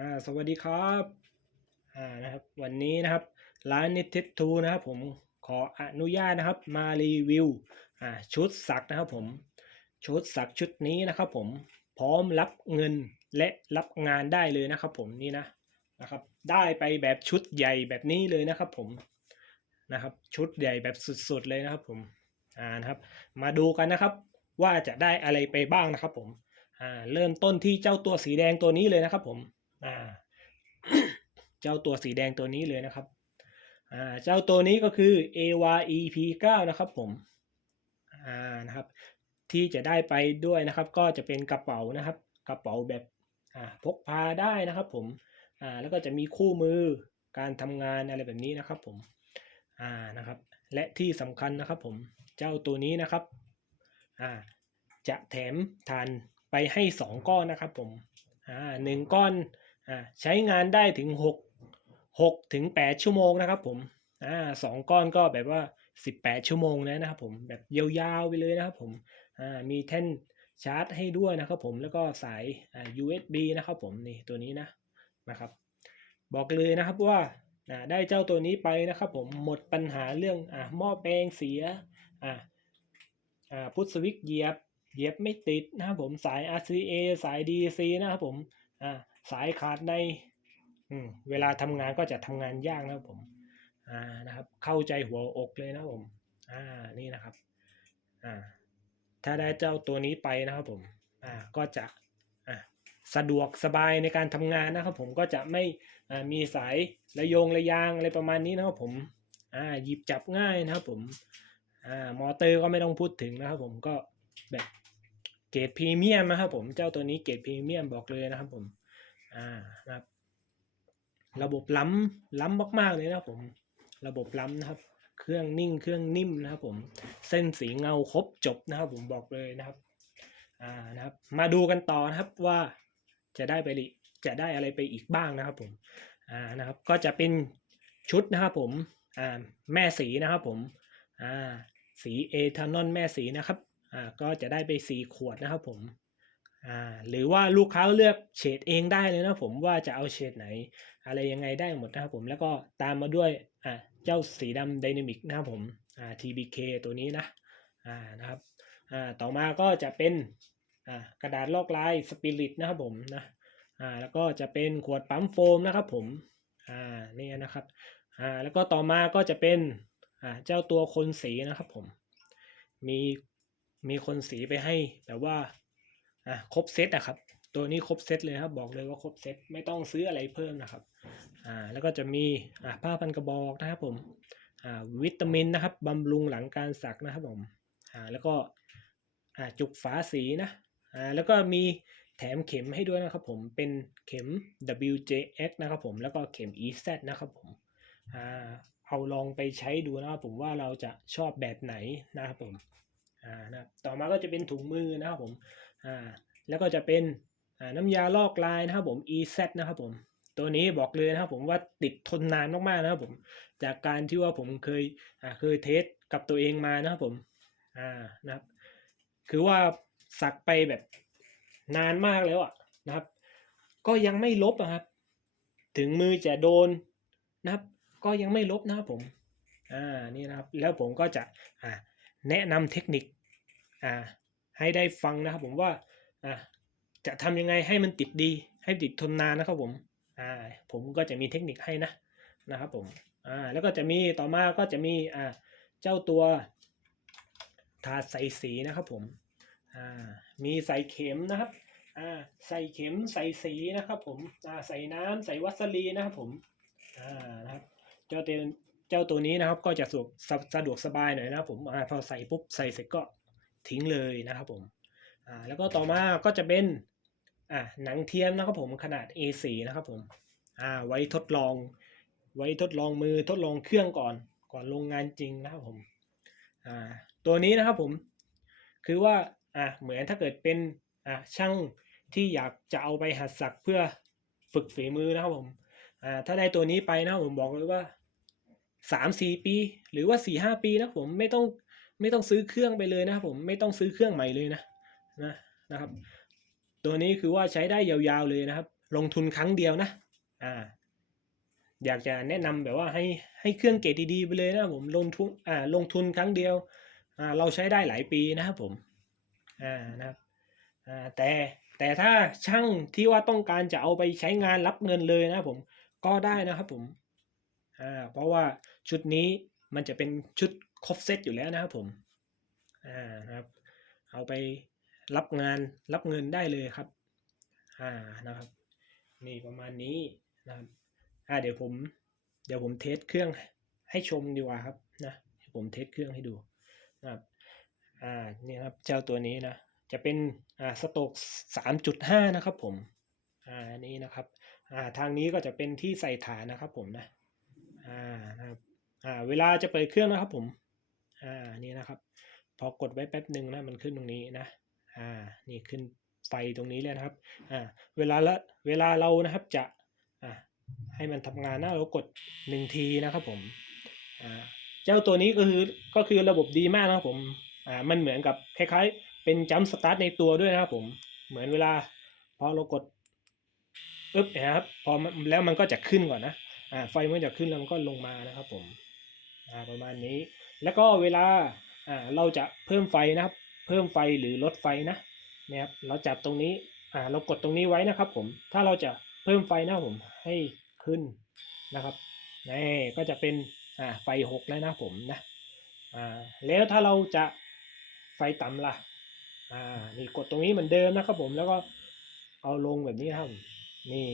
อ่าสวัสดีครับอ่านะครับวันนี้นะครับร้านนิทิตทูนะครับผมขออนุญาตนะครับมารีวิวอ่าชุดสักนะครับผมชุดสักชุดนี้นะครับผมพร้อมรับเงินและรับงานได้เลยนะครับผมนี่นะนะครับได้ไปแบบชุดใหญ่แบบนี้เลยนะครับผมนะครับชุดใหญ่แบบสุดๆเลยนะครับผมอ่านะครับมาดูกันนะครับว่าจะได้อะไรไปบ้างนะครับผมอ่าเริ่มต้นที่เจ้าตัวสีแดงตัวนี้เลยนะครับผม อ่าเจ้าตัวสีแดงตัวนี้เลยนะครับอ่าเจ้าตัวนี้ก็คือ AYEP 9 นะครับผมอ่านะครับที่จะได้ไปด้วยนะครับ ก็จะเป็นกระเป๋านะครับ กระเป๋าแบบอ่าพกพาได้นะครับผมอ่าแล้วก็จะมีคู่มือการทำงานอะไรแบบนี้นะครับผมอ่านะครับและที่สำคัญนะครับผมเจ้าตัวนี้นะครับอ่าจะแถมทานไปให้สองก้อนนะครับผมอ่าหนึ่งก้อน ใช้งานได้ถึงหกหกถึงแปดชั่วโมงนะครับผมอ่าสองก้อนก็แบบว่าสิบแปดชั่วโมงนะนะครับผมแบบยาวๆไปเลยนะครับผมอ่ามีแท่นชาร์จให้ด้วยนะครับผมแล้วก็สาย USB นะครับผมนี่ตัวนี้นะนะครับ บอกเลยนะครับว่าได้เจ้าตัวนี้ไปนะครับผมหมดปัญหาเรื่องอหม้อแปลงเสียพุทสวิกเหยียบเหยียบไม่ติดนะครับผมสาย RCA สาย DC นะครับผม สายขาดในอืมเวลาทำงานก็จะทำงานยากนะครับผมอ่านะครับ เข้าใจหัวอกเลยนะครับผมอ่านี่นะครับอ่าถ้าได้เจ้าตัวนี้ไปนะครับผมอ่าก็จะอ่าสะดวกสบายในการทำงานนะครับ ผมก็จะไม่อ่ามีสายระโยงระยางอะไรประมาณนี้นะครับผมอ่าหยิบจับง่ายนะครับผมอ่ามอเตอร์ก็ไม่ต้องพูดถึงนะครับ ผมก็แบบเกรดพรีเมียมนะครับผมเจ้าตัวนี้เกรดพรีเมียมบอกเลยนะครับผม อ่านะครับ ระบบล้ำล้ำมากๆเลยนะครับผม ระบบล้ำนะครับ เครื่องนิ่งเครื่องนิ่มนะครับ ผม เส้นสีเงาครบจบนะครับ ผมบอกเลยนะครับ อ่านะครับ มาดูกันต่อนะครับว่าจะได้ไปจะได้อะไรไปอีกบ้างนะครับ ผม อ่านะครับ ก็จะเป็นชุดนะครับผม อ่าแม่สีนะครับ ผม อ่า สีเอทานอลแม่สีนะครับ อ่า ก็จะได้ไปสีขวดนะครับ ผม อ่าหรือว่าลูกค้าเลือกเฉดเองได้เลยนะผมว่าจะเอาเฉดไหน อะไรยังไงได้หมดนะครับผมแล้วก็ตามมาด้วยอ่าเจ้าสีดำไดนามิกนะครับผมอ่า TBK ตัวนี้นะอ่านะครับอ่าต่อมาก็จะเป็นอ่ากระดาษลอกลายสปิริตนะครับผมนะอ่าแล้วก็จะเป็นขวดปั๊มโฟมนะครับผมอ่านี่นะครับอ่าแล้วก็ต่อมาก็จะเป็นอ่าเจ้าตัวคนสีนะครับผมมีมีคนสีไปให้แบบว่า อ่าครบเซตอะครับ ตัวนี้ครบเซตเลยครับ บอกเลยว่าครบเซตไม่ต้องซื้ออะไรเพิ่มนะครับอ่าแล้วก็จะมีอ่าผ้าพันกระบอกนะครับผมอ่าวิตามินนะครับบำรุงหลังการสักนะครับผมอ่าแล้วก็อ่าจุกฝาสีนะอ่าแล้วก็มีแถมเข็มให้ด้วยนะครับผมเป็นเข็ม WJX นะครับผมแล้วก็เข็ม EZ นะครับผมอ่าเอาลองไปใช้ดูนะครับผมว่าเราจะชอบแบบไหนนะครับผม อ่านะต่อมาก็จะเป็นถุงมือนะครับผมอ่าแล้วก็จะเป็นอ่าน้ำยาลอกลายนะครับผม EZ นะครับผมตัวนี้บอกเลยนะครับผมว่าติดทนนานมากๆนะครับผมจากการที่ว่าผมเคยอ่าเคยเทสกับตัวเองมานะครับผมอ่านะครับคือว่าสักไปแบบนานมากแล้วอะนะครับ ก็ยังไม่ลบอะครับ ถึงมือจะโดนนะครับ ก็ยังไม่ลบนะครับผมอ่านี่นะครับ แล้วผมก็จะอ่า แนะนำเทคนิคอ่าให้ได้ฟังนะครับผมว่าอ่าจะทำยังไงให้มันติดดี ให้ติดทนนานนะครับผมอ่าผมก็จะมีเทคนิคให้นะนะครับผมอ่าแล้วก็จะมีต่อมาก็จะมีอ่าเจ้าตัวถาใส่สีนะครับผมอ่ามีใส่เข็มนะครับอ่าใส่เข็มใส่สีนะครับผมอ่าใส่น้ำใส่วัสลีนะครับผมอ่านะครับเจ้าตัว จ้าตัวนี้นะครับก็จะสะดวกสะสะดวกสบายหน่อยนะครับผมอพอใส่ปุ๊บใส่เสร็จก็ทิ้งเลยนะครับผมอ่าแล้วก็ต่อมาก็จะเป็นอ่าหนังเทียมนะครับผมขนาด A4 นะครับผมอ่าไว้ทดลอง ไว้ทดลองมือทดลองเครื่องก่อนก่อนลงงานจริงนะครับผมอ่าตัวนี้นะครับผมคือว่าอ่าเหมือนถ้าเกิดเป็นอ่าช่างที่อยากจะเอาไปหัดสักเพื่อฝึกฝีมือนะครับผมอ่าถ้าได้ตัวนี้ไปนะครับผมบอกเลยว่า สามสี่ปี หรือว่าสี่ห้าปีนะผมไม่ต้องไม่ต้องซื้อเครื่องไปเลยนะครับผมไม่ต้องซื้อเครื่องใหม่เลยนะนะนะครับ ตัวนี้คือว่าใช้ได้ยาวๆเลยนะครับ ลงทุนครั้งเดียวนะอ่าอยากจะแนะนำแบบว่าให้ให้เครื่องเกรดดีๆไปเลยนะผมลงทุนอ่าลงทุนครั้งเดียวอ่าเราใช้ได้หลายปีนะครับผมอ่านะครับอ่าแต่แต่ถ้าช่างที่ว่าต้องการจะเอาไปใช้งานรับเงินเลยนะผมก็ได้นะครับผม อ่าเพราะว่าชุดนี้มันจะเป็นชุดครบเซตอยู่แล้วนะครับผมอ่านะครับเอาไปรับงานรับเงินได้เลยครับอ่านะครับนี่ประมาณนี้นะครับอ่าเดี๋ยวผม เดี๋ยวผมเทสเครื่องให้ชมดีกว่าครับนะผมเทสเครื่องให้ดูนะครับอ่านี่ครับเจ้าตัวนี้นะจะเป็นอ่าสโตกสามจุดห้านะครับผมอ่าอันนี้นะครับอ่าทางนี้ก็จะเป็นที่ใส่ฐานนะครับผมนะ อ่านะครับอ่าเวลาจะเปิดเครื่องนะครับผมอ่านี่นะครับ พอกดไว้แป๊บหนึ่งนะมันขึ้นตรงนี้นะอ่านี่ขึ้นไฟตรงนี้เลยนะครับอ่าเวลาละเวลาเรานะครับจะอ่าให้มันทำงานนะเรากดหนึ่งทีนะครับผมอ่าเจ้าตัวนี้ก็คือก็คือระบบดีมากนะครับผมอ่ามันเหมือนกับคล้ายๆ เป็นจัมสตาร์ทในตัวด้วยนะครับผมเหมือนเวลาพอเรากดปึ๊บนะครับพอแล้วมันก็จะขึ้นก่อนนะ ไฟมันจะขึ้นแล้วมันก็ลงมานะครับผมประมาณนี้ แล้วก็เวลาเราจะเพิ่มไฟนะครับ เพิ่มไฟหรือลดไฟนะนะครับเราจับตรงนี้เรากดตรงนี้ไว้นะครับ ผมถ้าเราจะเพิ่มไฟนะครับผมให้ขึ้นนะครับนี่ก็จะเป็นไฟหกแล้วนะผมนะแล้วถ้าเราจะไฟต่ำล่ะนี่กดตรงนี้เหมือนเดิมนะครับผมแล้วก็เอาลงแบบนี้ครับนี่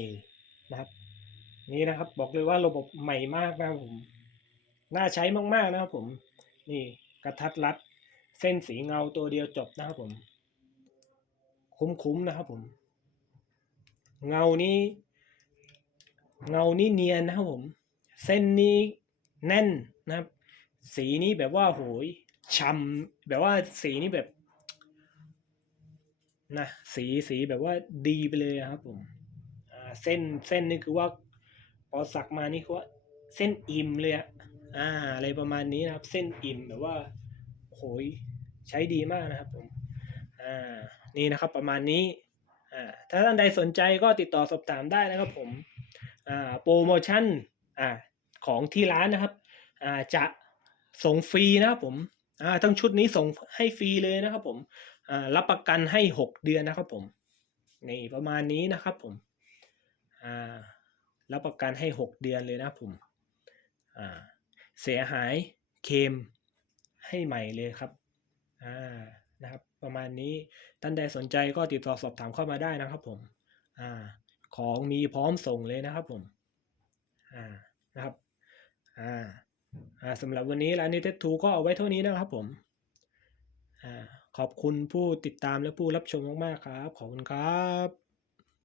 นะครับ นี่นะครับ บอกเลยว่าระบบใหม่มากนะครับผม น่าใช้มากๆนะครับผม นี่กระทัดรัด เส้นสีเงาตัวเดียวจบนะครับผม คุ้มๆนะครับผม เงานี้ เงานี้เนียนนะครับผม เส้นนี้แน่นนะครับ สีนี้แบบว่าโหยช่ำแบบว่าสีนี้แบบนะสีสีแบบว่าดีไปเลยนะครับผมเส้นเส้นนี่คือว่า พอสักมานี่คือว่าเส้นอิ่มเลยอะอ่าอะไรประมาณนี้นะครับ เส้นอิ่มแบบว่าโหยใช้ดีมากนะครับผมอ่านี่นะครับประมาณนี้อ่าถ้าท่านใดสนใจก็ติดต่อสอบถามได้นะครับผมอ่าโปรโมชั่นอ่าของที่ร้านนะครับอ่าจะส่งฟรีนะครับผมอ่าทั้งชุดนี้ส่งให้ฟรีเลยนะครับผมอ่ารับประกันให้หกเดือนนะครับผมนี่ประมาณนี้นะครับผมอ่า รับประกันให้หกเดือนเลยนะผมเสียหายเคมให้ใหม่เลยครับอ่านะครับประมาณนี้ท่านใดสนใจก็ติดต่อสอบถามเข้ามาได้นะครับผมอ่าของมีพร้อมส่งเลยนะครับผมอ่านะครับอ่าอ่าสำหรับวันนี้ร้านนิเทศทูก็เอาไว้เท่านี้นะครับผมอ่าขอบคุณผู้ติดตามและผู้รับชมมาก ๆ ครับ ขอบคุณครับ